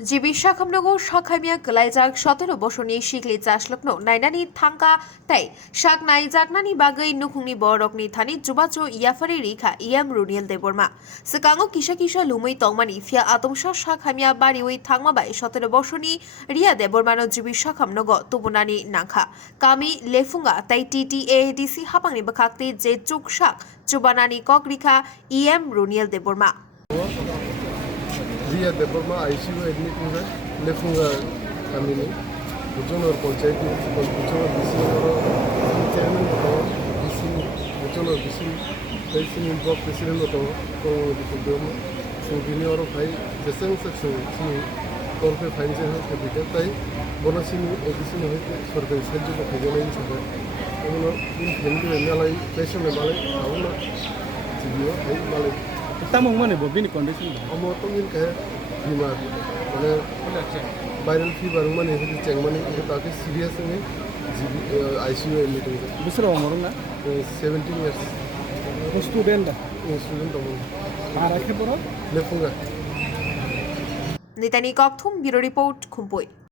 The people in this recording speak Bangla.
GB Sakham Nogo Hamya Kwlaijak 17 বছরনি শিখলি চাষলগ্ন নাইনানি থাঙ্কা তাই শাক নাইজাকনানি বাগৈ নুখুংনি বরকনি থানি জুবাচো ইয়াফারি রিখা Runiel Debbarma সেকাঙ্গ কিসা কিসা লুমুই তংমানি ফিয়া আতমসা Hamya বাড়ি ওই থাংমাবাই 17 বছরনি Riya Debbarmano জিবি Sakham Nogo তুবুনানি Naikha কামি লেফুঙ্গা তাই TTADC হাপাংনি বাখাকতি যে চুকশাক চুবানানি কক রিখা Runiel Debbarma Riya Debbarma ICU admit हुए लेफुंगा कमीनी बुचोनर पंचायत बुचोनर बीसी चेयरमैन बताओ BC बुचोनर BC president block president बताओ तो दिखोगे सुबिनी और भाई जैसे सेक्शन सी तौर पे फाइन से है बिटे ताई बोनसिनी एडिशन है सरकारी साहाଯ୍य को भेजना इन सब उन्होंने इन फैमिली में मालाई पैसे में मालाई उन्होंने जीवियो है मालाई Tamang mana bobini condition Amo to min kaya बीमार माने वायरल फीवर माने है चेंग माने ये ताकि सीरियस में आईसीयू एडमिट हो गए दूसरा उम्र ना 17 years स्टूडेंट हो आरा के बरो लेफुंगा Nitani Kokthum Bureau Report Khumpui